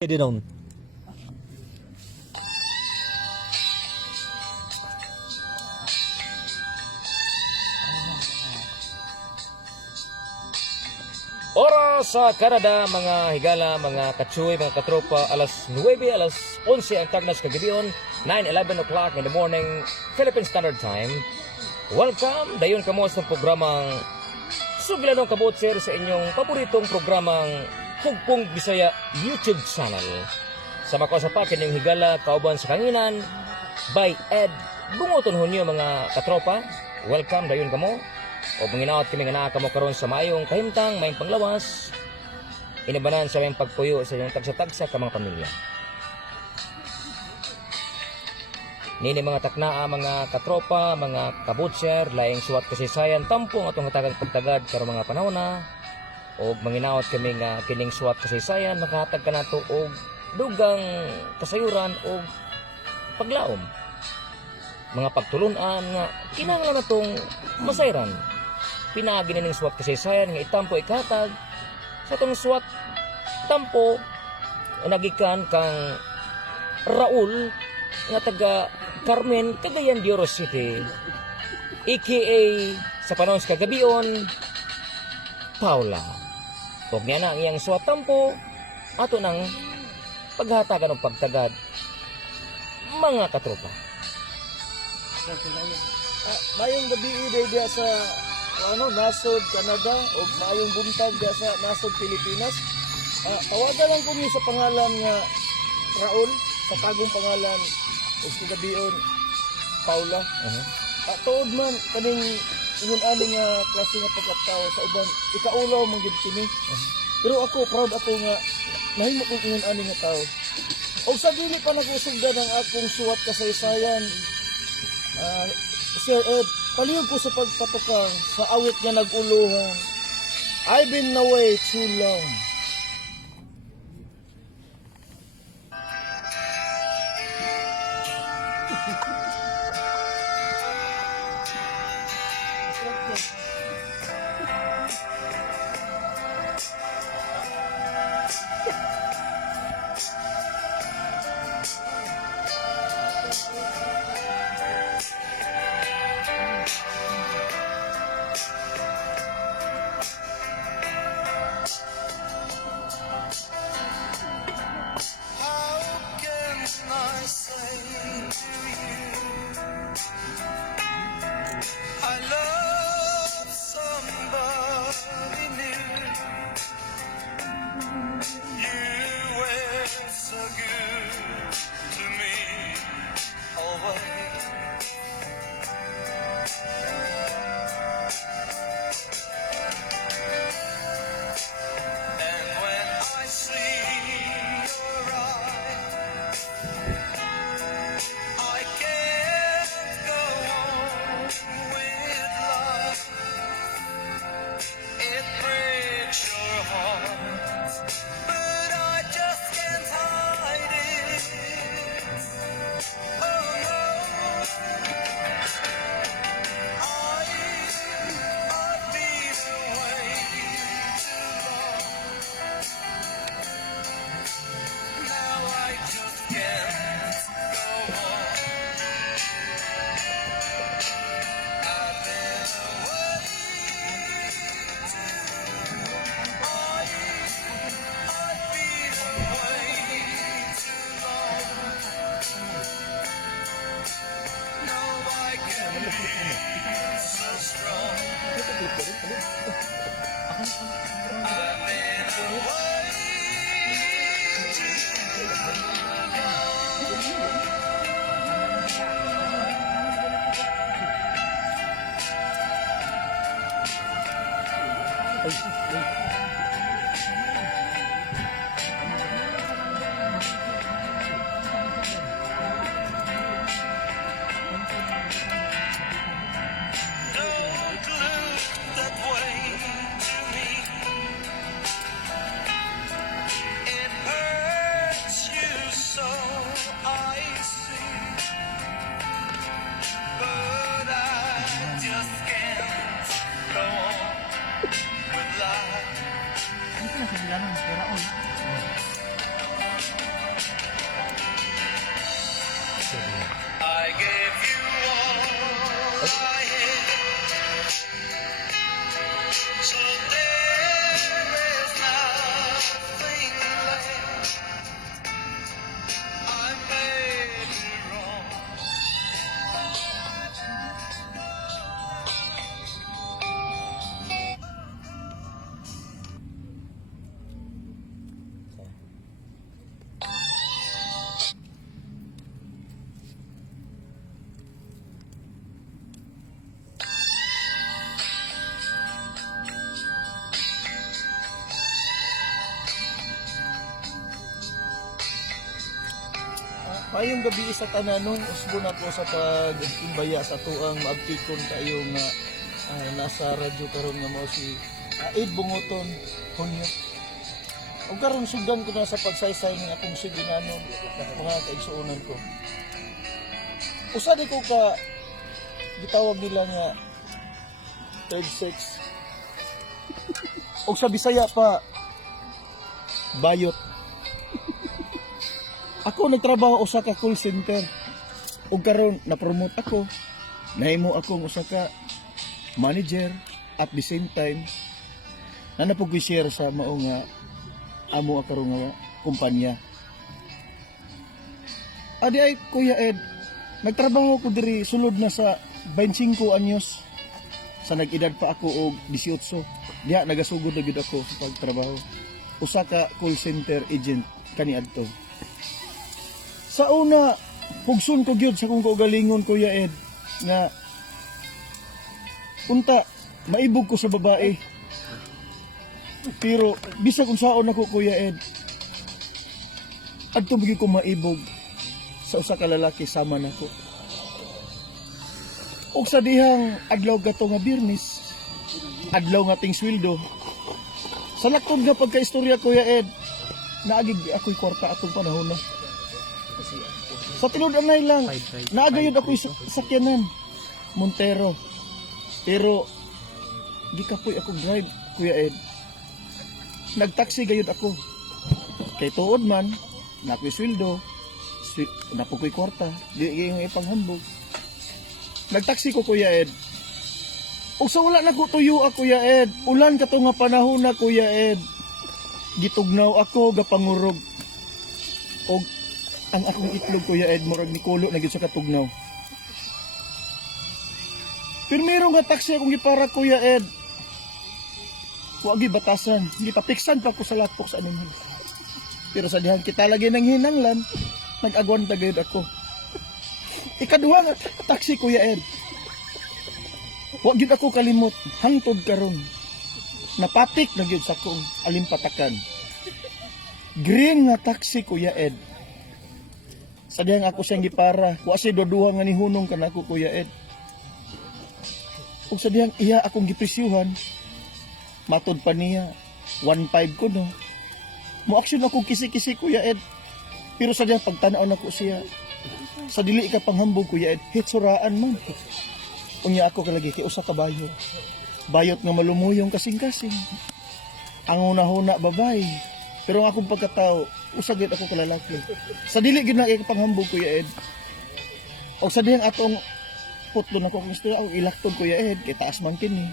Din on. Oras sa Canada, mga higala, mga katsuy, mga katropa, alas 9, alas 11 ang tagnas kagabion, 9:11 o'clock in the morning, Philippine Standard Time. Welcome, dayon kamo sa programang Suglanong Kabutser sa inyong paboritong programang Hugpong Bisaya YouTube channel. Sama ko sa pakin yung higala, kauban sa kanginan, by Ed. Bungoton hunyo mga katropa. Welcome, dayon kamo. O manginaot kami nga naa kamo karon sa mayong kahimtang, mayong panglawas. Inabanan sa mayong pagpuyo sa inyong tagsa-tagsa ka mga pamilya. Nini mga taknaa, mga katropa, mga kabutser, laing suwat kasaysayan, tampong atong hatagang pagtagad karong mga panahon na. O manginaot kami nga kining suwat kasaysayan, makahatag ka nato og dugang kasayuran o paglaom. Mga pagtulunan nga kinahanglan natong masayran. Pinaagi na ning suwat kasaysayan nga itampo ikatag sa tong suwat tampo nagikan kang Raul nga taga Carmen, Cagayan de Oro City, aka sa panahon sa kagabion, Paula. Huwag niya na ang iyang suwat tampo ato ng paghatagan o pagtagad mga katropa. Mayong gabi dia sa nasod Canada o mayong buntag dia sa nasod Pilipinas. Tawagan lang ko niyo sa pangalan nga Raul, sa tagong pangalan o sa gabion Paula. Tuod man kaning ingon ani nga klase nga pagkatao sa uban ikaulaw man gid kini. Pero ako proud ako nga mahimo kong ingon ani nga tao. Og sa dili pa nagusugdan ang akong suwat kasaysayan. Sir Ed, palihog ko sa pagpatukang sa awit nga nag-uluhan. I've been away too long. Just can't go on with life. Mayong gabi sa tanan usbon ako sa pag-imbaya sa tuang maabtikon kayo nga nasa radyo karon nga mao si Aid Bunguton Hunyo. Ug karon sugdan ko na sa pagsaysay ng akong siginanon mga kaigsuonan ko. Usa di ko ka gitawag nila nga third sex. Og sa Bisaya pa bayot. Ako nagtrabaho usa ka call center. Ug karon na-promote ako. Nahimo akong usa ka manager at the same time na napag-share sa mao nga amo ako nga kumpanya. Adi ay Kuya Ed, nagtrabaho ko diri sulod na sa 25 anyos. Sa nag-edad pa ako og 18. Diha nagasugod na gid ako sa pagtrabaho. Usa ka call center agent kaniadto. Sa una, pugsun ko gyud sa kung kaugalingon Kuya Ed nga unta maibog ko sa babae. Pero bisag kung saon ako Kuya Ed, adto bigi ko maibog sa usa ka lalaki sama nako. Og sa dihang adlaw gato nga Biyernes, adlaw nga ting sweldo. Sa laktod nga pagkaistorya Kuya Ed, naagig ako'y kwarta atong panahon na. Sa tinud-anay lang, naagayod ako'y sakyanan, Montero. Pero, di kapoy akong drive, Kuya Ed. Nagtaksi gayod ako. Kay tuod man, nako'y sweldo, napukoy kwarta, di yung ipanghambog. Nagtaksi ko Kuya Ed. O sa wala na ko tuyo Kuya Ed, ulan ka to nga panahon na Kuya Ed. Gitugnaw ako, gapangurog. O ang akong itlog Kuya Ed, murag ni Kulo na gid sa katugnaw. Pero meron nga taxi akong gipara Kuya Ed. Wagi batasan, gitapiksan pa ko sa lakpok sa animal. Pero sa dihang kita lagi nang hinanglan, nag-agwan tagayod ako. Ikaduha nga taxi Kuya Ed. Wag gyud ako kalimot, hangtod karon. Napatik na gyud sa kong alimpatakan. Green nga taxi Kuya Ed. Sa dihang ako siyang gipara, wa si doduha nga nihunong kanako Kuya Ed. Ug sa dihang iya akong gipresyuhan, matod pa niya 1.5 ko no. Mo action ako kisi-kisi Kuya Ed. Pero sa dihang pagtanaw nako siya, sa dili ka panghambog Kuya Ed, hitsuraan man. Unya ako kalagi kay usa ka bayot. Bayot nga malumuyong kasing-kasing. Ang una-huna babay. Pero ang akong pagkatao, usagit ako kalalaki. Sa dili gid na kay panghambog Kuya Ed. O sa dihang atong putlo na ko kung gusto ako ilaktod Kuya Ed, kay taas man kini.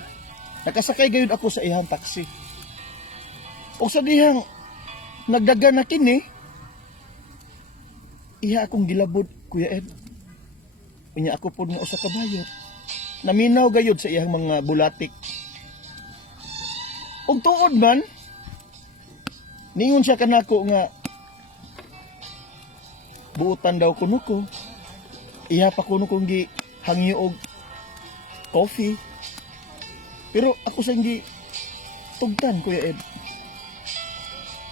Nakasakay gayud ako sa ihang taxi. O sa dihang nagdagan na kini, iya akong gilabod Kuya Ed. Unya ako pod nga usa ka bayot. Naminaw gayud sa iyang mga bulatik. Ug tuod man, ningon siya kanako nga buutan daw kuno ko. Iya pa kuno kong gi hangyo og coffee. Pero ako sa gi tugtan Kuya Ed.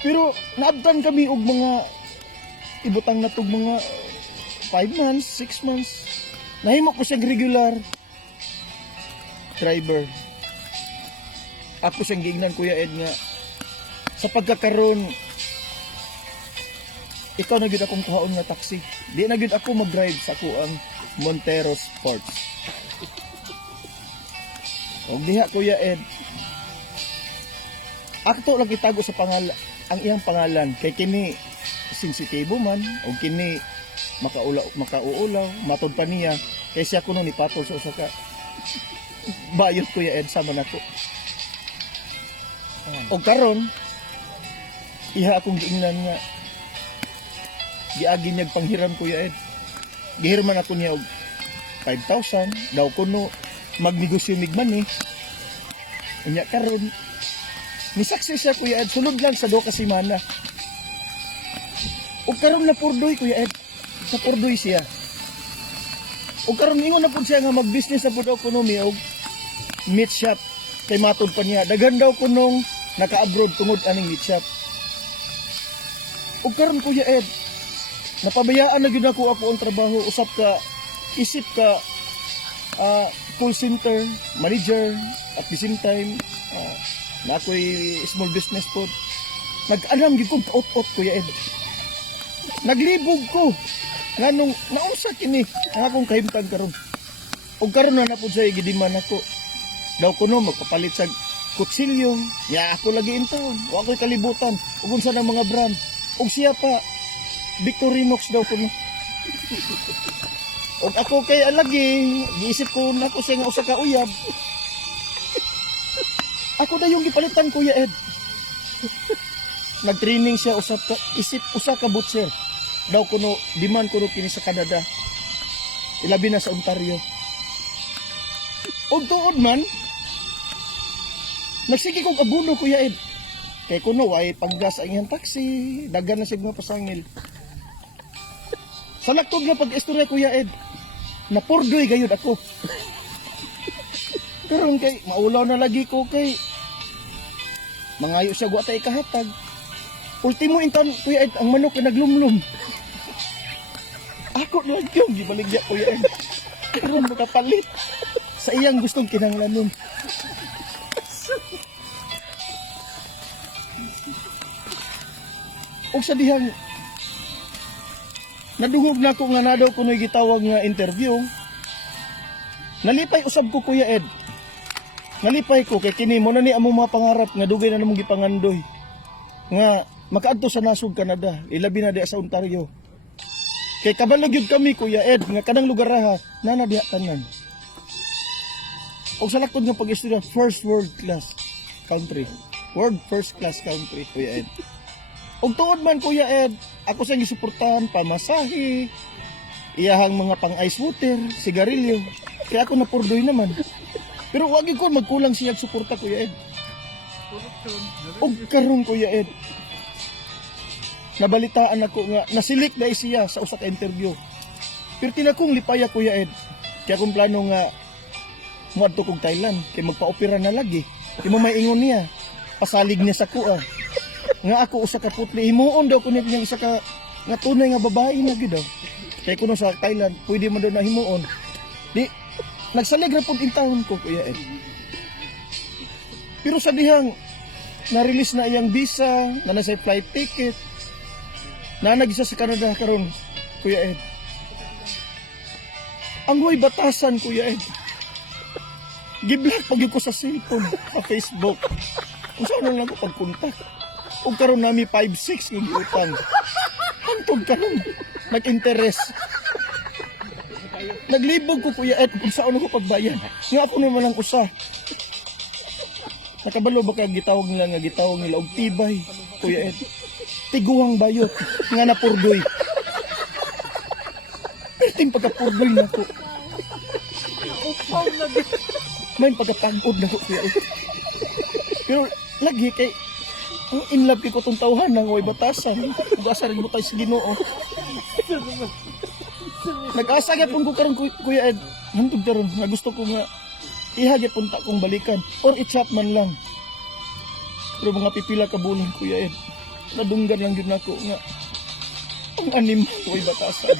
Pero naabtan kami og mga ibutang na tug mga 5 months, 6 months. Nahimo ko siyang regular driver. Ako siyang giingnan Kuya Ed nga sa pagkakaroon ikaw na gyud akong kuhaon nga taxi. Di na gyud ako mag-drive sa kuang Montero Sports. Og diha Kuya Ed, akto lang itago sa pangalan ang iyang pangalan kay kini sensitibo man o kini makauulaw matod pa niya kay siya kuno ni patol sa usa ka bayot Kuya Ed sama nako. O karon iha akong giingnan nga giagi niyag panghiram Kuya Ed. Gihirman ako niya og 5,000 daw kuno magnegosyo migman eh. Unya karon ni success siya Kuya Ed sulod lang sa 2 ka semana. O karon na purdoy Kuya Ed. Sa purdoy siya. O karon ingon na pud siya nga mag-business sa pud ako kuno mi og meat shop kay matod pa niya daghan daw kunong naka-abroad tungod aning meat shop. O karon Kuya Ed, napabayaan na gyud ako ang trabaho, usap ka isip ka call center manager at the same time na ako'y small business po. Nag-anam gyud kong taot-ot Kuya Ed. Naglibog ko nganong nausa kini ang akong kahimtang karon. Og karon na napud sa gidiman ako. Daw kuno magpapalit sa kutsilyo. Ya ako lagi intawon. Wa ko'y kalibutan ug unsa na mga brand. Og siya pa Victorinox daw kuno. Og ako kay alagi, giisip ko na ko siya nga usa ka uyab. Ako na yung gipalitan Kuya Ed. Nag-training siya usa ka butcher. Daw kuno demand kuno kini sa Canada. Ilabi na sa Ontario. Og tuod man nagsige kog abuno Kuya Ed. Kay kuno way panggas ang iyang taxi, daghan na sig mga pasangil. Sa laktod nga pag-istorya Kuya Ed, napurdoy gayud ako. Karon kay maulaw na lagi ko kay mangayo siya guwatay kahatag. Ultimo intan Kuya Ed, ang manok na naglumlum. Ako lang yung gibaligya Kuya Ed. Karon makapalit sa iyang gustong kinahanglanon. O sa dihang nadungog na ko nga na daw kuno'y gitawag nga interview. Nalipay usab ko Kuya Ed. Nalipay ko kay kini mo na ni among mga pangarap nga dugay na namong gipangandoy. Nga makaadto sa nasod Canada, ilabi na diha sa Ontario. Kay kabalo gyud kami Kuya Ed nga kanang lugar ha na diha tanan. Og sa laktod nga pag-istorya, first world class country. World first class country Kuya Ed. Og tuod man Kuya Ed, ako sa gisuportahan pamasahe, iyahang mga pang ice water, sigarilyo. Kaya ako napurdoy naman. Pero wag ko magkulang siya suporta Kuya Ed. Og karon Kuya Ed, nabalitaan ako nga nasilik na siya sa usa ka interview. Pero tinakong lipaya Kuya Ed. Kaya akong plano nga muadto kog Thailand kay magpa-opera na lagi. Di mo may ingon niya. Pasalig niya sa kuha. Nga ako usa ka putli himuon daw kuno niya isa ka nga tunay nga babae na gid daw. Kay kuno sa Thailand pwede man daw na himuon. Di nagsalig ra pud intawon ko Kuya Ed. Pero sa dihang na-release na iyang visa, na nasa flight ticket, na nagisa sa Canada karon Kuya Ed. Ang way batasan Kuya Ed. Giblock pag ko sa cellphone, sa Facebook. Kung saan lang ako pagkontak. O karon nami 5-6 ng utang. Hantog karon nag-interest. Naglibog ko Kuya Ed kung saan ako pagbayan. Nga ako naman ang usa. Nakabalo ba ka gitawag nila og tibay Kuya Ed. Tiguang bayot nga napurdoy. Perting pagkapurdoy na ko. May pagkatagod na ko Kuya Ed. Pero lagi kay in love ko itong tauhan ng way batasan. Ug-asa rin mo tayo sa Ginoo. Nag-asa gyapon ko karon Kuya Ed. Hantod karon nga gusto ko nga ihagya punta kong balikan or i-chat man lang. Pero mga pipila ka bulan Kuya Ed. Nadunggan lang yun ako nga ang anim way batasan.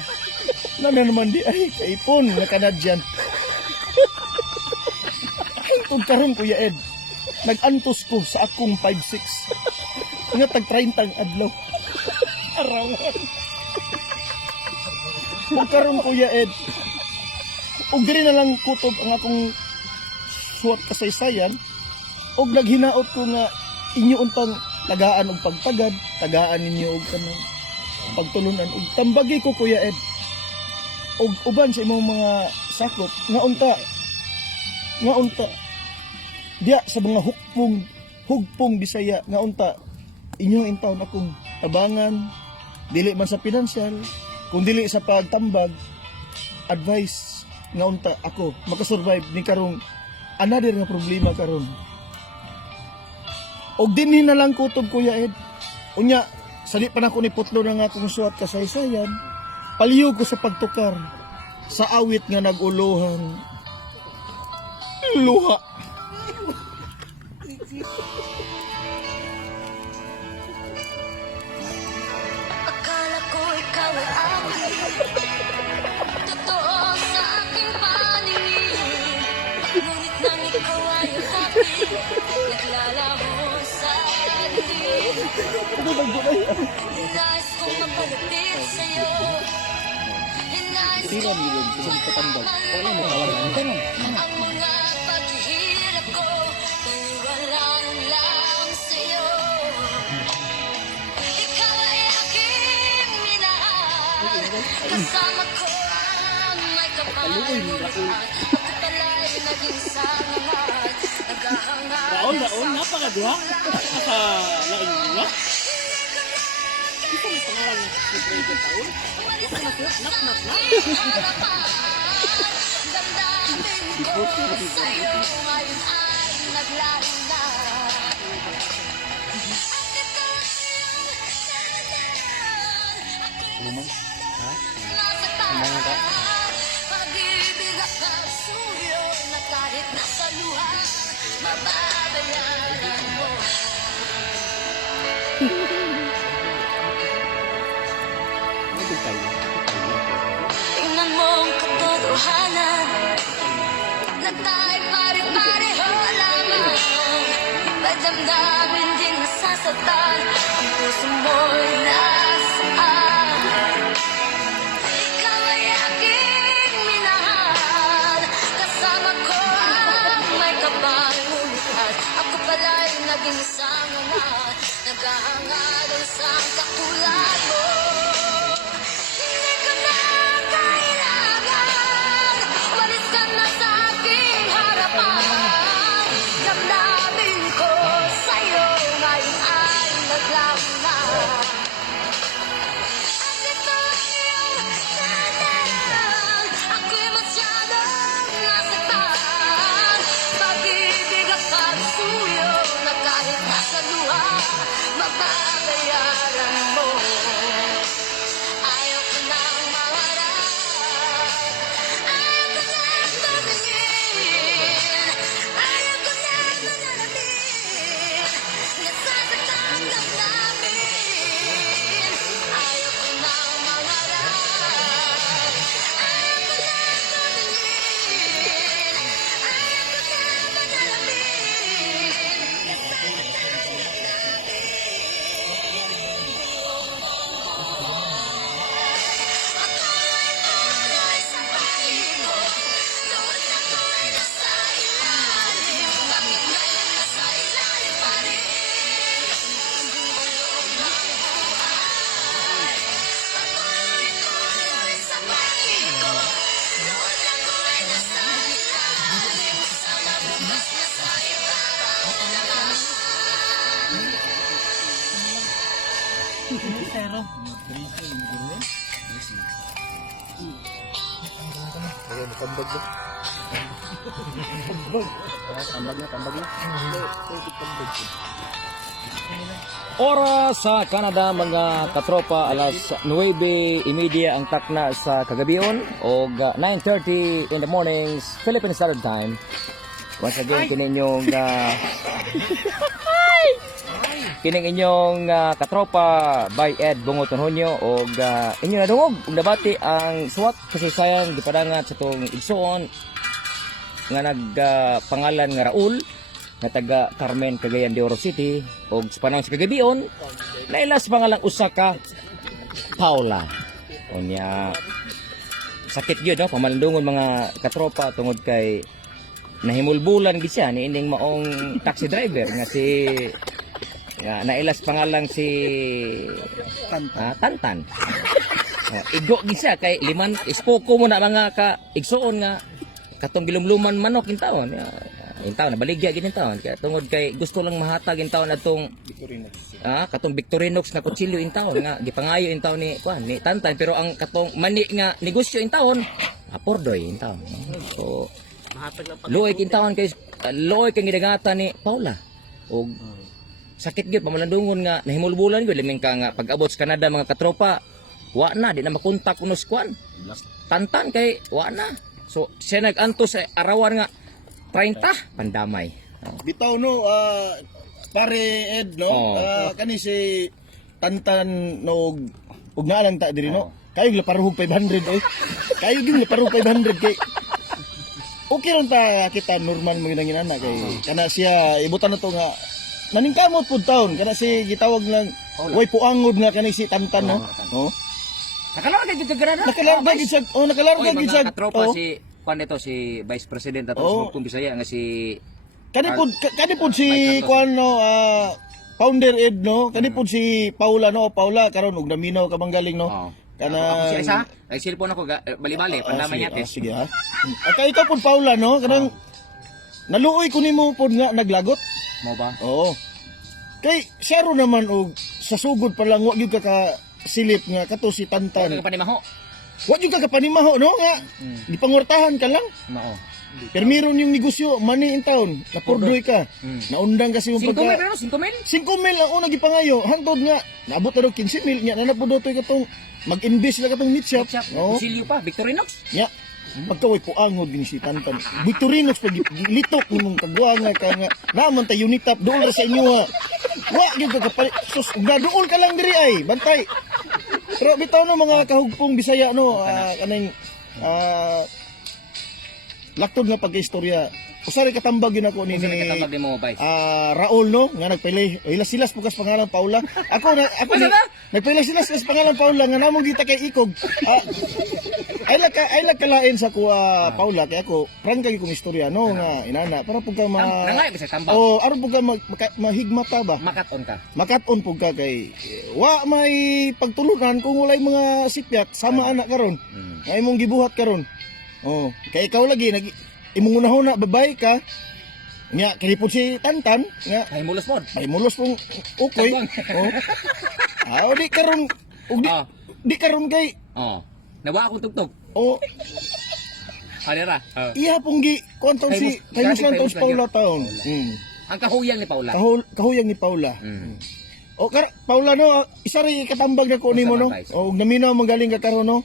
Na naman di ay kaipon na Canadian. Hantod karon Kuya Ed. Nag-antos ko sa akong 5-6. Nga tag-30 adlaw. Arawan. Ug karon Kuya Ed. Ug diri na lang kutob ang akong suwat kasaysayan. Ug naghinaot ko nga inyo untang tagaan og pagtagad, tagaan ninyo og kanang pagtulunan ug tambagi ko Kuya Ed. Og uban sa imong mga sakop nga unta diya sa mga hugpong Bisaya nga unta inyong intawon akong tabangan dili man sa pinansyal kung dili sa pagtambag advice nga unta ako makasurvive ni karong another nga problema karon. Og dinhi na lang kutob Kuya Ed. Unya sa di pa na ko ni putlo na nga akong suwat kasaysayan, palihog ko sa pagtukar sa awit nga nag-ulohang luha. Akala ko ikaw ay Totoo sa aking paningin, ngunit nang ikaw ay yakapin, naglalaho sa dilim. Nais kong mapalapit sa'yo, nais kong malaman ang mga paghihirap ko, paniwalaan lang sa'yo. Ikaw ay aking minahal, kasama ko ang may kapanguluhan. Ako pala'y naging sangaman, naghahangad Daon, napakaduha. Nakalain nila. Ito ang pangalan ng Dragon Taon. Nak. damdamin ko sa'yo, ngayon ay naglaho na. Pag-ibig at pagsuyo na kahit nasa luha, mababayaran mo. Tingnan mo ang katotohanan na tayo pare-pareho lamang. May damdamin din nasasaktan, ang puso mo'y nasaan. Ikaw ay aking minahal, kasama ko ang may kabanguluhan. Ako pala'y naging sangaman, naghahangad ang isang katulad mo. Hindi ko na kailangan, walis ka na sa aking harapan. Damdamin ko sa'yo, ngayon ay naglaho na. At ito ang iyong sandalan, ako'y masyadong nasaktan. Pag-ibig at pagsuyo na kahit nasa luha, mababayaran mo. Ayaw ko nang maharap, ayaw ko nang tumingin, ayaw ko nang manalapin, nasasaktan damdamin. Ayaw ko nang maharap, ayaw ko nang tumingin, ayaw ko nang manalapin. Oras sa Canada mga katropa, alas 9:30 ang takna sa kagabion o 9:30 in the mornings Philippine Standard Time. Once again kininyong kining inyong katropa by Ed Bungoton Hunyo o inyo nadungog ug nabati ang suwat kasaysayan gipadangat sa tong igsoon nga nagpangalan nga Raul nga taga Carmen, Cagayan de Oro City o sa panahon sa kagabion nailas pangalang usa ka Paula. Unya sakit gyud no pamalandungon mga katropa tungod kay nahimulbulan gid siya ni ining maong taxi driver nga si nailas pangalang si Tantan. Igo gid siya kay liman ispoko mo na mga ka igsoon nga katong gilumluman manok in taon. In taon nabaligya gid in taon kaya tungod kay gusto lang mahatag in taon atong katong Victorinox na kutsilyo in taon nga gipangayo in taon ni Tantan pero ang katong mani nga negosyo in taon apordoy in taon. So luoy in taon kay luoy kay gidagatan ni Paula og sakit gyud pamalandungon nga nahimulbulan gyud liming ka nga pag-abot sa Canada mga katropa wa na di na makontak kuno sa kwan Tantan kay wa na. So siya nag-antos sa arawan nga 30 pandamay. Bitaw no, pare Ed no, kani si Tantan no ug naa lang ta diri no. Kayo laparuhog 500 eh. Kayo gyud laparuhog 500 kay okay ron ta kita normal mo ginang inana kay kana siya ibutan na to nga naningkamot pud taon kana si gitawag lang way puangod nga kani si Tantan no. Oh. Nakalarga gid kagara. Nakalarga gid siya. Oh, nakalarga gid siya. Mga katropa Oh. si kuan dito si Vice President ato Oh. sa Bisaya nga si Kani pud si kuan no Founder Ed no. Kani pud si Paula no. Paula karon ug naminaw ka manggaling no. Oh. Kana Ako siya isa, nag-cellphone ako bali-bali pandaman niya tes. Sige ha. Ikaw pud Paula no. Kanang naluoy ko nimo pud nga naglagot. Mo ba? Oo. Kay saro naman og sa sugod pa lang wa gyud ka silip nga kato si Tantan. Ano pa ni maho? Wa gyud ka kapanimaho no nga. Gipangortahan ka lang. Mao. Pero meron yung negosyo, money in town, napurdoy ka. Naundang kasi yung 5 mil pagka... pero 5 mil? 5 mil ang unang gipangayo, hantod nga. Naabot na daw 15 mil, nga nanapudotoy ka tong mag-invest na ka tong meat shop. Oo. Silyo pa, Victorinox. Nya, pagkaway po angod ginisitan tan. Victorinox pag litok ni mong kagwanga ka nga. Naman ta unitap doon ra sa inyo ha. Wa gyud ka kapal. Sus, gaduol ka lang diri ay, bantay. Pero bitaw no mga kahugpong Bisaya no, kaning laktod nga pag-istorya. Usari katambag yun ako ni Katambag ni mo, Vice. Raul no nga nagpili. Ilas-ilas pugas pangalan Paula. Ako nagpili silas sa pangalan Paula nga namong kita kay ikog. Ay lag kalain sa ko Paula kay ako prank kay kong istorya no nga inana para pud ka Nangay ba sa tambag? Oh, aron pud ka mahigmata ba? Makaton ka. Makaton pud ka kay wa may pagtulunan kung walay mga sipyat sama anak karon. Nga imong gibuhat karon. Oh, kay ikaw lagi imong unahon na babay ka. Nya kilipod si Tantan nga Ay mulos mod. may mulos pong ukoy. Oh. Di karon di karon kay Oh. Nawa akong tugtog. oh Alera. iya pong gi kuanton si famous lang taon si Paula taon. Ang kahuyang ni Paula. Kahuyang ni Paula. Mm. O Paula no, isa rin katambag na ko nimo no. Basta O naminaw magaling ka karon no.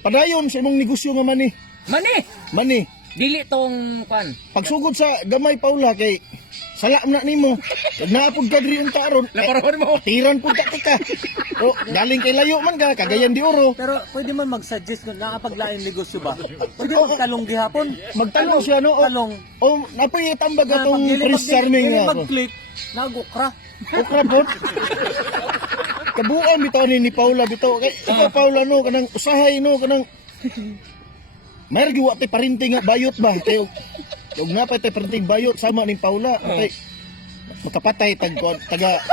Padayon sa imong negosyo nga mani. Dili tong kan. Pagsugod sa gamay Paula kay sala na nimo. Pag naapod ka diri unta aron. Laparon mo. Tiran pud ka. O galing kay layo man ka, Cagayan de Oro. Pero pwede man mag-suggest kung nakapaglain negosyo ba? Pwede magtalong gihapon. Magtalong siya no. Talong. O napay tambag atong Chris Charming nga. Mag-click, nagukra. Okra pod. Kabuan bitaw ni Paula bitaw. Kay ikaw Paula no kanang usahay no kanang mayroon giwa tay parinting nga bayot ba kay ug napay tay parinting bayot sama ni Paula kay makapatay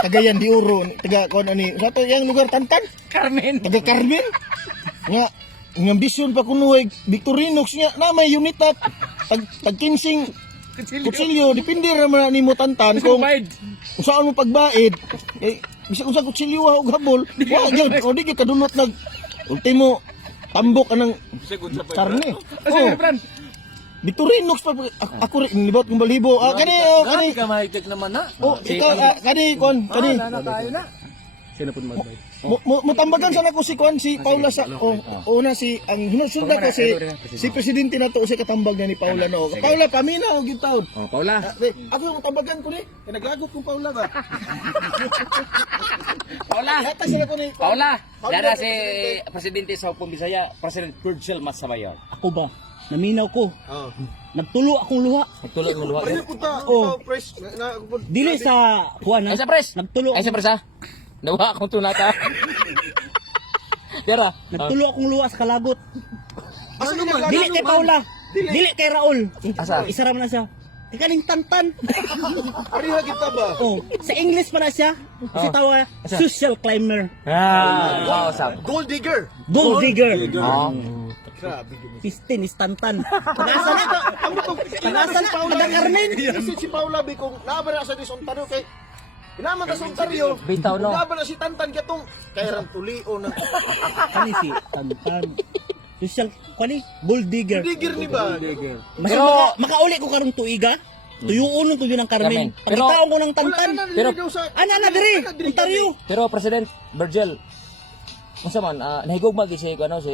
tagayan di Oro taga kon ani sa to yang lugar Tantan Carmen. taga Carmen nga ng ambisyon pa kuno Victorinox nga na may unitap tag kinsing kutsilyo depende ra man nimo Tantan kung saan mo pagbaid eh bisag usa kutsilyo ug habol wa gyud o di gyud kadulot nag ultimo tambok anang karne oh Victorinox pa ako rin nilibot kong balibo kani Ka mahigit naman na. oh ikaw kani kon kani Wala na tayo na. mo tambagan sana ko si Kwan si Paula sa una si ang hinusunda ko si presidente nato si katambag na ni Paula no. Paula pamina og gyud taon. Oh, Paula. Ako yung tambagan ko ni. Naglagot kong Paula ba? Paula. Hata sila ko ni. Paula. Dara si Presidente sa Hukbong Bisaya, President Virgil Masabayon. Ako ba? Naminaw ko. Nagtulo akong luha. Nagtulog ng luha. Oh. Dili sa kuan Ay sa pres. Nagtulo. Ay sa pres ha. Nawa akong tunata. Yara. Nagtulo akong luha sa kalagot. Asa naman? Dili kay Paula. Dili kay Raul. Asa? Isa ra man na siya. Ikaling Tantan. Ariha kita ba? Oh, sa English pa na siya. Kasi tawa social climber. Wow, sab. Gold digger. Gold digger. Oh. Pistin is Tantan. Pag-asa na ito. Pag-asa na. Taga Carmen. Si Paula bi kung laban na sa Ontario kay Inaman ta sa Ontario. Bitaw no. Laban na si Tantan katong kay ran tulio na. Kani si Tantan. Social, kani? Gold digger. Digger ni ba? Basta Pero- makauli ko karong tuiga. Tuyuon ko yun ng Carmen. Carmen. Pero- Pagkitaon ko ng Tantan. Pero- Ana na diri. Ontario. Pero President Virgil, unsa man nahigugma gid si ano si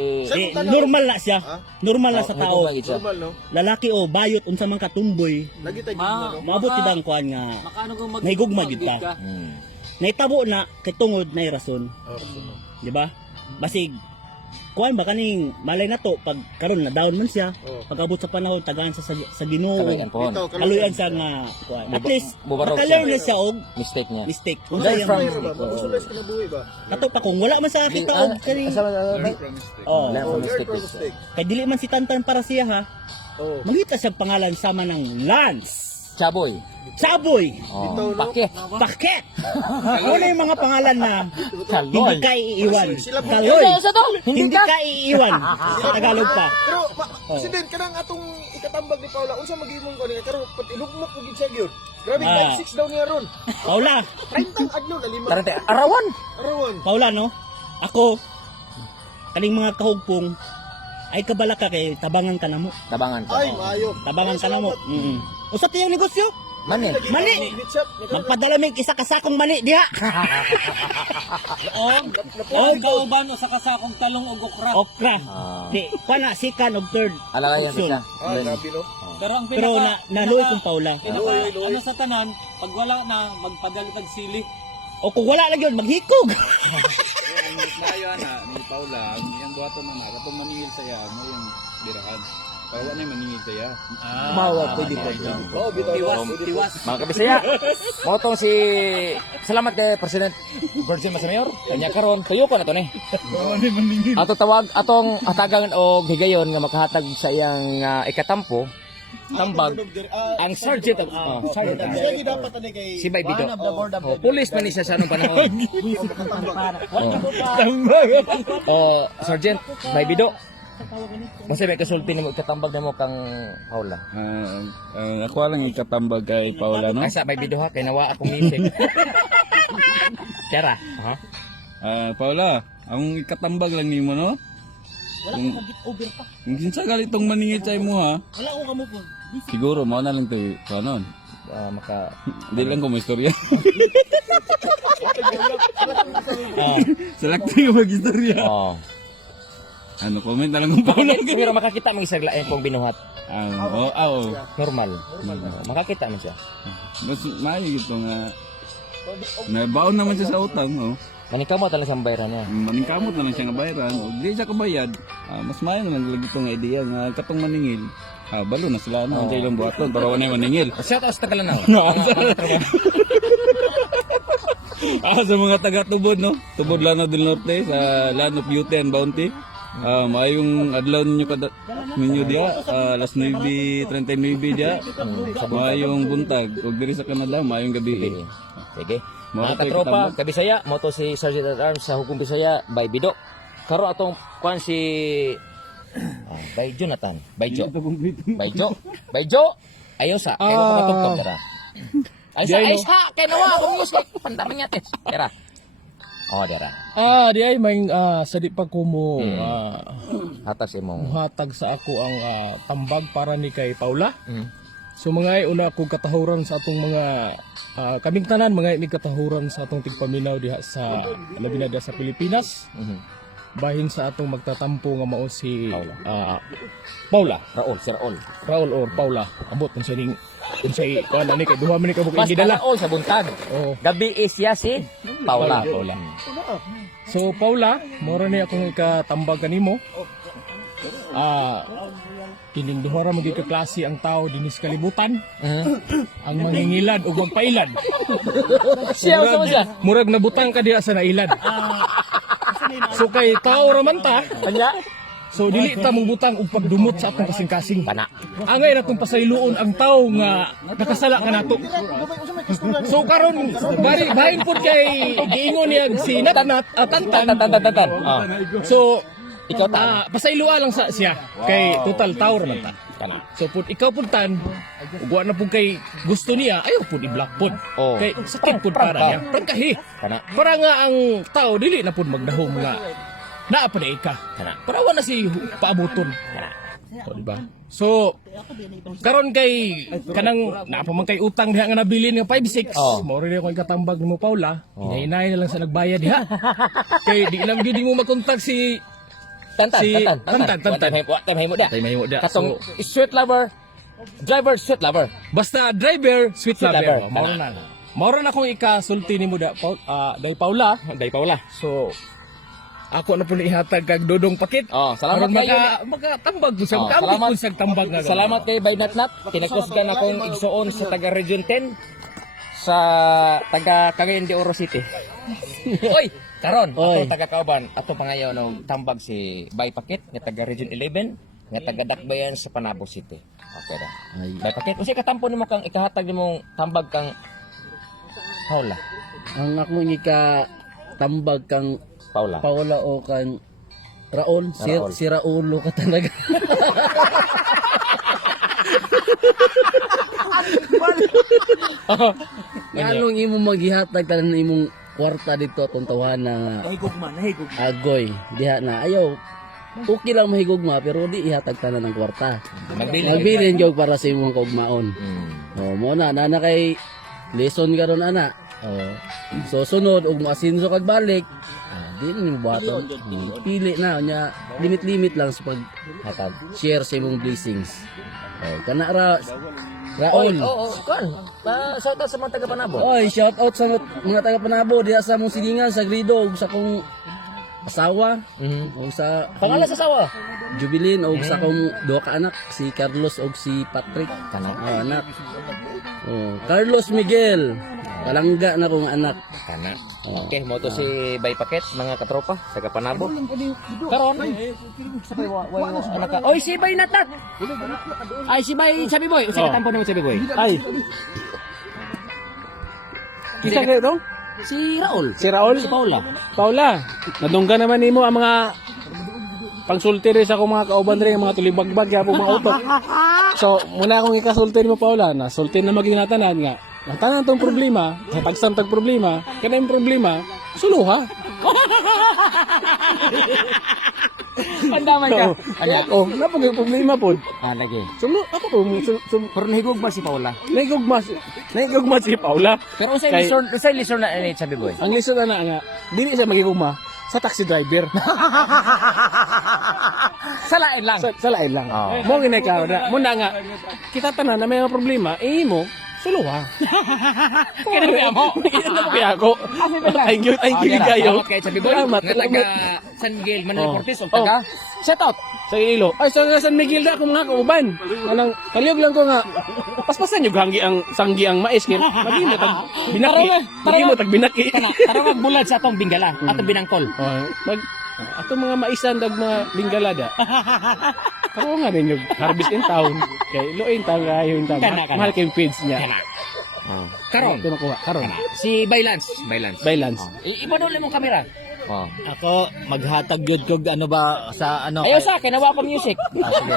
Normal na siya. Normal na sa tao. nahigugma gid siya. Normal no. Lalaki o bayot unsa man katumboy. Lagi tay gid no. Maabot gid ang kuan nga. Makano kung Nahigugma gid ta. naitabo na kay tungod na rason, Oh, di ba? Basig kuan ba kaning malay na to pag karon na down man siya, Oh. pag abot sa panahon tagaan sa Ginoo. Kalayan po. Ito, Kaluyan sa nga kuan. At least Bubarog makalearn siya. na siya og Mistake niya. mistake. Kung Unsa Learn yang from ba? Masulas ka na buhay ba? kato pa kung wala man sa kita og kaning oh, Learn Oh, from learn mistake. from mistake. kay dili man si Tantan para siya ha. Oh. Mangita siya pangalan sama ng Lance. Chaboy. Saboy, Oh, Ito, no? Bakit? Paket. Ano na yung mga pangalan na hindi Kaloy. ka iiwan. Sila po- Kaloy. Isa to. Hindi ka iiwan. Sa Tagalog pa. Pero, Oh. President, kanang atong ikatambag ni Paula, unsa magimong ko niya? Pero, pati ilugmok ko gid siya gyud. Grabe, Ah. 5-6 daw niya ron. Paula, 30 adlaw na lima. Tarante, arawan. Arawan. Paula no. Ako kaning mga kahugpong ay kabala ka kay tabangan ka namo. Tabangan ko. Ay, maayo. Tabangan ka namo. Usa tiyang negosyo. Mani. Mani. Gitshop. Magpadala mig isa ka sakong mani diha. O kauban o sa kasakong talong o okra. Okra. Ah, Di, kana second of third. alagayan option. siya. Ah, grabe no. Pero ang Pero naluoy kong Paula. Luoy, luoy. ano sa tanan, pag wala na, magpagalitag sili. O kung wala lang yun, maghikog. Maayo na ni Paula, ang iyang buhaton na katong maningil saya mo yung birahan. Pawa na yung maningil saya. Mawa, pwede po. Oh, bitaw. Tiwas. Mga kabisaya, motong si salamat kay President Virgin Masamayor. Kanya karon tuyo ko na to ni. Ato tawag atong hatagan og higayon nga makahatag sa iyang ikatampo tambag ang sergeant sergeant Siya gid dapat ani kay si Bay Bido. Oh, pulis man ni siya sa anong panahon. Oh, sergeant Bay Bido. Kasi may kasulti nimo ikatambag nimo kang Paula. Ako lang ikatambag kay Paula, no? Asa Bay Bido ha kay nawa akong music. Kera, ha? Paula, ang ikatambag lang nimo, no? Wala ko git over pa. Kung kinsa galitong maningil sa mo, ha? Wala ko kamo po. Siguro, mo na lang ito, kanon. Maka Hindi lang ko may istorya. oh, Select ko mag-istorya. oh. Ano, comment na lang kung Paula. Siguro makakita mo isang lain kung binuhat. Oo. Normal. Makakita mo siya. Mas maayo ito nga. Nabaon naman siya sa utang, oh. Manikaw mo talaga sa bayran niya. Maningkamot na lang siya nga bayaran. O di siya kabayad, mas maayo na lang lagi itong idea nga katong maningil. Balo na sila na. Ang ilang buhaton para wala yung maningil. Shout out sa Tagalanao. Sa mga taga-tubod, no? Tubod Lanao del Norte, sa Land of Beauty and Bounty. Maayong adlaw ninyo diya, alas 9:39 diya. Maayong buntag, ug diri sa Canada, maayong gabi. Sige. Mga Mga katropa, kabisaya, moto si Sergeant at Arms sa Hukom Bisaya, Bay Bido. Karo atong kuan si Bay Jonathan, Bay Jo. Bay Jo. Ayosa, kay mo katugtog dara. Ay sa kay nawa akong music, pandaman niya tes. Dara. Oh, dara. Di ay may sadi pa ko mo Hatas imong. hatag sa ako ang tambag para ni kay Paula. Mm. So mga una akong katahuran sa atong mga kaming tanan mga ini katahuran sa atong tigpaminaw diha sa labi na diha sa Pilipinas. Mhm. Bahin sa atong magtatampo nga mao si Paula. Raul, Sir Raul. Raul or Paula. Abot kung sining kung say kuan ani kay duha man ni kabuk Basta gidala. Raul sa buntag. Oh. Gabi is ya si Paula. Paula. So Paula, mora ni akong ikatambag kanimo. Kining duha ra maging kaklase ang tao dinis kalibutan, ang mangingilad ug magpailad. Siya sa siya. Murag nabutang ka diha sa nailad. So kay tao ra man ta, Kanya? so dili ta mong butang og pagdumot sa atong kasing-kasing. Kana. Angay natong pasayloon ang tao nga nakasala ka nato. So karon bari bahin pud kay giingon niya si Natanat Tantan. Tan. So Ikaw ta. pasayloa lang sa siya kay total tao ra man ta. Kana. So pud ikaw pud tan, ugwa na pud kay gusto niya, ayaw pud i-block pud. Oh. Kay sakit pud para niya. Prangkahi. Kana. Para nga ang tao dili na pud magdahom nga naa pa na ka. Kana. Para wala si paabuton. Kana. O di ba? So karon kay kanang naa pa man kay utang diha nga nabilin nga 5-6. Oh. Mao rin ako katambag nimo Paula. Hinay na lang sa nagbayad diha. Kay di lang gyud mo makontak si Tantan. Tantan. Tamay mo da. Tay mahimo da. Katong So, sweet lover, driver sweet lover. basta driver, sweet Sweet lover. lover. Mao na. Maura na akong ikasulti nimo da Day Paula. Day Paula. So ako na po ni ihatag kag Dodong Pakit. Oh, salamat Aron kayo. magtambag sa Oh, ambot salamat. po sa tambag nga. Salamat kay Baynatnat. Tinagkusgan akong igsuon sa taga Region 10 sa taga Cagayan de Oro City. Oy, karon ato taga Kauban, ato pa ngayon og tambag si Bay Pakit nga taga Region 11 nga taga Dakbayan sa Panabo City. Okay ra. Bay Pakit, usi katampo nimo kang ikahatag nimong tambag kang Paula. Ang ako ika tambag kang Paula. Paula o kang Raul, Raul. si Raulo ka talaga. Anong imo maghihatag tanan imong kwarta dito atong tawanan nga Nahigog. agoy diha na ayaw. Okay lang mahigugma pero di ihatag tanan ng kwarta. Magbilin jog para sa imong kaugmaon. Oh, mo na kay lesson karon ana. Oh. So sunod ug maasinso kag balik. Di na nimo buhaton. Pili na nya limit lang sa paghatag. Share sa imong blessings. Oh, kana ra Raul. Oo, kan. Shout out sa mga taga Panabo. Oy, shout out sa mga taga Panabo diha sa mong silingan sa Grido ug sa kong asawa ug sa Pangalan sa sawa. Jubilin ug sa kong duha ka anak si Carlos ug si Patrick. Kana. Oh, anak. Oh, Carlos Miguel. Palangga na kong anak. Kana. Okay, mo to si Bay Pakit, mga katropa, taga Panabo. Karon, anak ka. Oy, si Bay Natat. Ay, si Bay Sabi Boy. Usa ka tampo namo Sabi Boy. Ay. Kita kayo dong? Si Raul. Si Raul? Si Paula. Paula, nadungga naman nimo ang mga pangsulti rin sa akong mga kauban rin, mga tulibagbag, kaya po mga utok. So, muna akong ikasulti mo Paula, na sulti na maging natanan nga. Natanan tong problema, sa pagsantag problema, kaya yung problema, suluha. Andaman ka. Oh, napag yung problema po. Ah, lagi. Ako po, Pero nahigog ba si Paula? naigugma si Paula. Pero usay Kay- lison na ni Sabi Boy. Ang lisod na nga, dili siya magigugma sa taxi driver. Salain lang. sa lain lang. Oh. Mo ginay ka na. Mo na nga kita tanan na may mga problema, mo suluha. Kaya mo. Kaya ako. Thank you kayo. Salamat kay Sabi Boy. Salamat. Nga taga San Miguel, Manuel Oh. Cortez, o taga. Shout out. Sa Iloilo. Ay, sa San Miguel na ako mga kauban. Anang kaliog lang ko nga. Paspasan yung sanggi ang mais kaya magi mo tag binaki. Magi mo tag binaki. Tarong bulan sa atong Bingala, atong Binangkol. Oh, ato mga maisan dag mga linggalada. Pero nga rin yung harvest in town. Kay Loin town kayo in town. Kana. Mahal kayong feeds niya. Kana. Karon. Ito nakuha. Karon. Si Baylance. Balance. Ipadol mo kamera. Oh. Ako, maghatag yun kog ano ba sa ano. Ayaw sa akin, nawa ko music. Sige.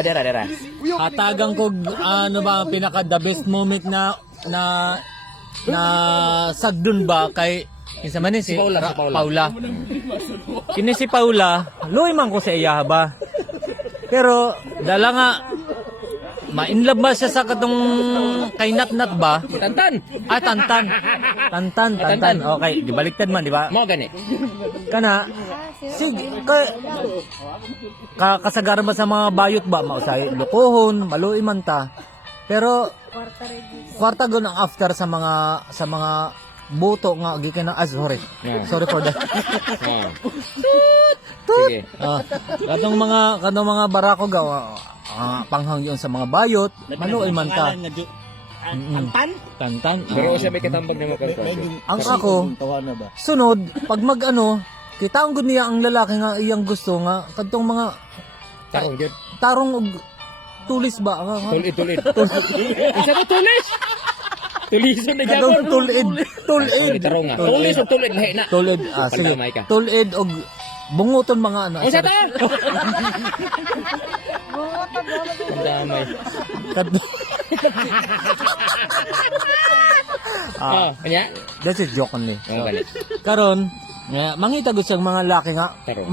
Dera. Hatagang kog ano ba ang pinaka the best moment na sagdun ba kay kinsa man ni si Paula. Kini si Paula, luoy man ko sa iya ba. Pero dala nga ma-inlove ba siya sa katong kay Natnat ba? Tantan. Ah, Tantan. Okay, dibaliktad man, di ba? Mo gani. Kana sige kasagaran ba sa mga bayot ba mausay lukuhon maluoy man ta pero kwarta gun ang after sa mga buto nga gikan na sorry for that Sige. katong mga barako gaw panghang yun sa mga bayot maluoy man ta Tantan Pero siya may katambag na mga ang ako sunod pag mag-ano kita ang niya ang lalaki nga iyang gusto nga kadtong mga Tarong jud. tarong og tulis ba nga Tulid. Isa to tulis. Tuliso na kadtong tulid Tarong nga. Tulis o tulid lahi na. tulid sige Pagdamay ka. tulid og bunguton mga ano Usa ta. Damay. Kanya? That's a joke only. Oh, gani. Karon, mangita gud siyang mga laki nga Tarong.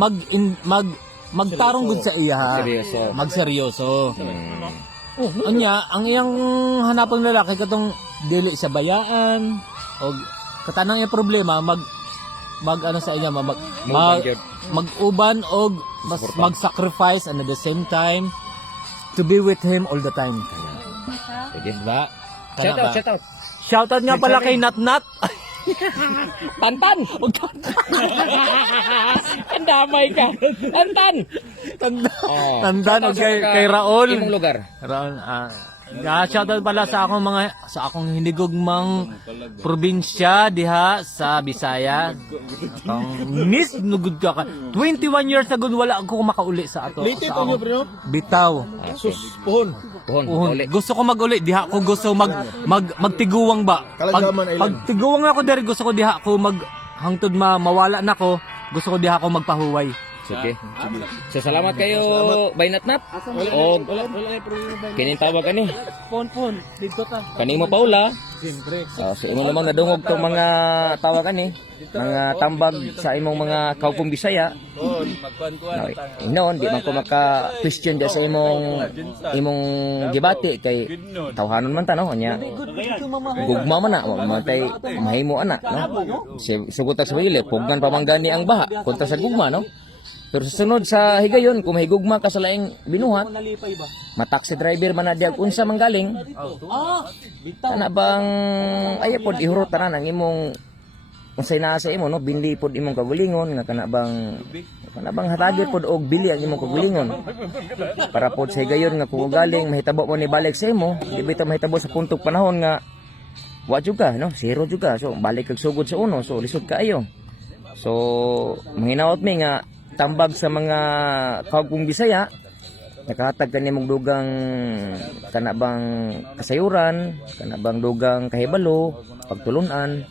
magtarong gud sa iya. Seryoso. Magseryoso. Anya, ang iyang hanapang lalaki katong dili sa bayaan og katanang iyang problema mag ano sa iya mag-uban og mag-sacrifice and at the same time to be with him all the time. Sige. Diba? Shout out, shout out. Shoutout nga pala kay Natnat. Tantan! Ang damay ka. Tantan! Oh. Tandan Shout out og kay, sa kay Raul. imong lugar. Raul, shoutout pala sa akong hinigugmang probinsya diha sa Bisaya. Miss nugud ka. 21 years na gud wala ako makauli sa ato. Late sa po nyo, akong- bro. Bitaw. Sus, puhon. Puhon, Uhon. uli. Gusto ko mag-uli, diha ako gusto magtiguwang ba. Kalagaman Island. Pag tiguwang ako diri, gusto ko diha ako hangtod mawala na ko, gusto ko diha ako magpahuway. Sige. So salamat kayo, Baynatnat. O kining tawag kani. Pon, dito ta. Kanimo Paula. Sa imo namang nadungog tong mga tawag kani, mga tambag sa imong mga kaupong Bisaya. Inon, di man ko maka-question dyan sa imong gibati kay tawhanon man ta no nya. Gugma man na, wa man tay mahimo ana no. Sugutak sa bili, pugnan pa man gani ang baha kontra sa gugma no. Pero sa sunod sa higayon, kung mahigugma ka sa laing binuhat, mataxi driver man na diag unsa manggaling. Kana bang ay pod ihurot tanan ang imong unsay naa sa imo no, bindi pod imong kagulingon nga kana bang hatagit pod og bili ang imong kagulingon. Para pod sa higayon nga kung galing mahitabo mo ni balik sa imo, di bitaw mahitabo sa puntog panahon nga wa jud ka no, zero jud ka. So balik kag sugod sa uno, so lisod kaayo. So manghinaot mi nga tambag sa mga kaugpong Bisaya, nakahatag kani mong dugang kanabang kasayuran, kanabang dugang kahibalo, pagtulunan.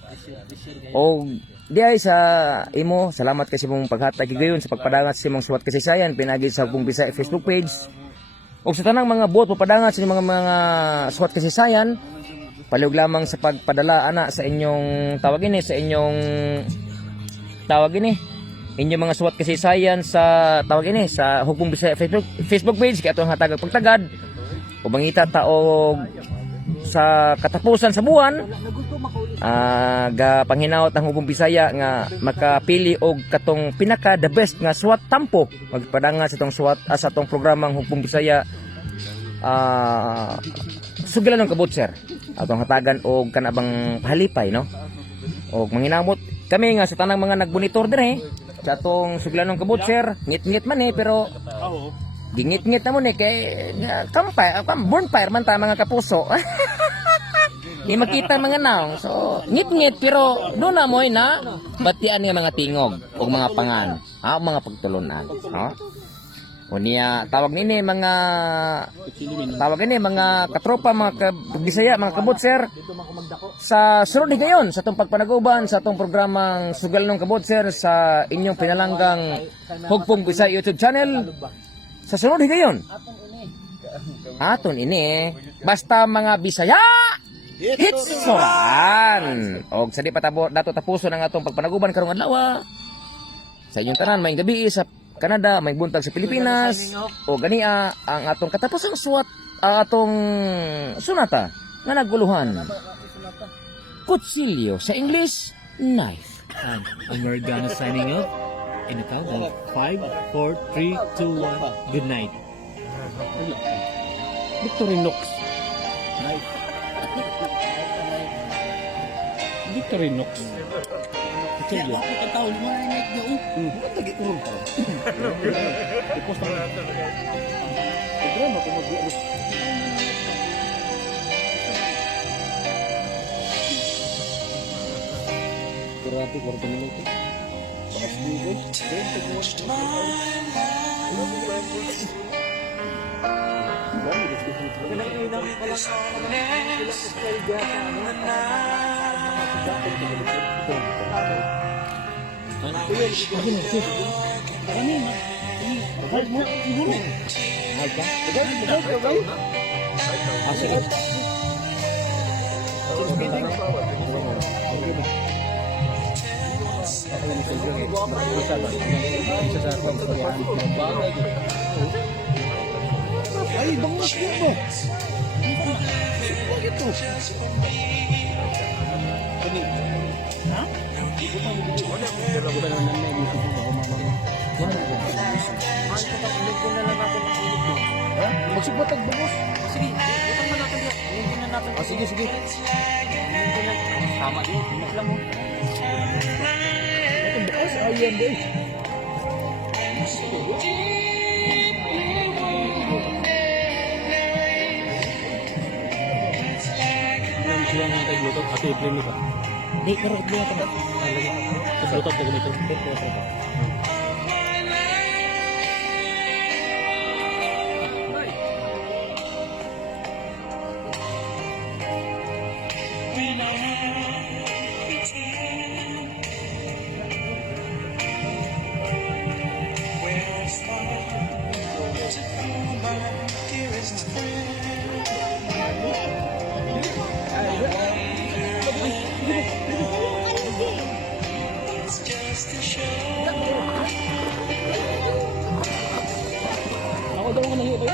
O di ay sa imo, salamat kasi mong paghatag gayon sa pagpadangat sa imong suwat kasaysayan pinagi sa Kaugpong Bisaya Facebook page. O sa tanang mga buot papadangat sa mga suwat kasaysayan, palihog lamang sa pagpadala ana sa inyong tawag ini inyong mga suwat kasaysayan sa tawag ini sa Kaugpong Bisaya Facebook page kay atong hatag pagtagad o mangita ta og sa katapusan sa buwan ga panghinaot ang Kaugpong Bisaya nga makapili og katong pinaka the best nga suwat tampo magpadanga sa tong suwat sa tong programang Kaugpong Bisaya sugilan ng kabutser atong hatagan og kanabang halipay no og manghinamot kami nga sa tanang mga nagbonitor dire sa atong suglanong kabutser, ngit-ngit man pero gingit-ngit na mo kay bonfire man ta mga kapuso. Di makita mga naong. So, ngit-ngit pero doon na mo na batian nga mga tingog o mga pangan, mga pagtulunan, no? O niya tawag nini mga katropa, mga Bisaya, mga kabutser sa sunod higayon sa atong pagpanaguban sa atong programang Sugal ng Kabutser sa inyong pinalanggang Kaugpong Bisaya YouTube channel sa sunod higayon aton ini basta mga Bisaya hitsoran og sa di patabo dato tapuson ang atong pagpanaguban karong adlaw sa inyong tanan may gabi sa Canada, may buntag sa Pilipinas o gania ang atong katapusang suwat atong sunata nga naguluhan kutsilyo sa English knife. And Americano signing off in a count of 5, 4, 3, 2, 1. Good night. Victorinox. Victorinox. Kaya ako katawag mo na night daw. Lagi ko ron pa. Tapos na. Drama ko mag-ulo. Kurati 40 minutos. Pas dito. 20 Ay, bangus mo. Bakit to? Magsugbatag bangus. Sige, utang na natin yan. natin. Ah, sige, sige. Tama din. Tingnan lang mo. Bukas, ayan din. Nang sila ng tayo Bluetooth, at i-play mo pa. Di, pero ito na ba? Sa Bluetooth na ganito. Ako daw ko nangyo kayo.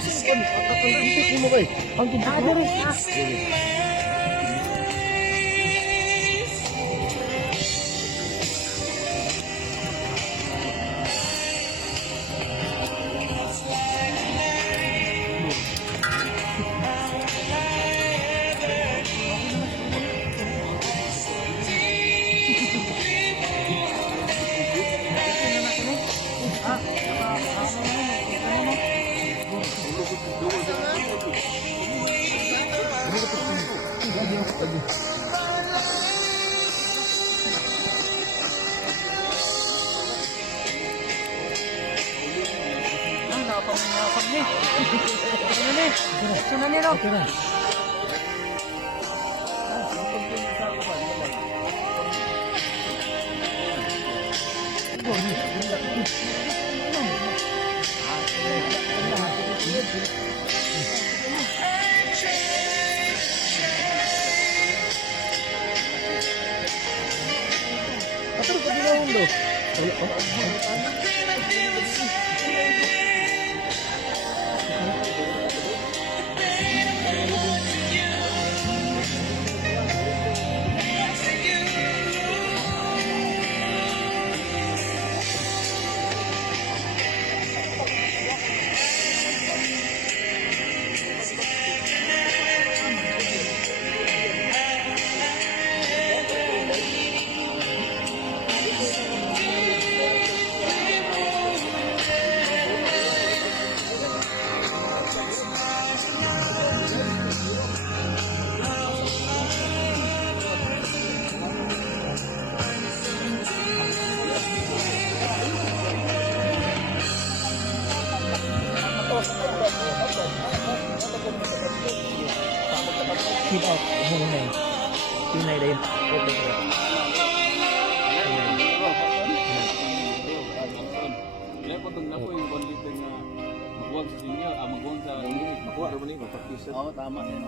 Kasi ang titik mo ba eh? Ang titik mo. Keep up. Hunay. Tunay na yun. Kaya po itong napo yung 1 liter na magwag sa inyo, magwag sa... Makuha naman yung mapakisa. Oo, tama yan.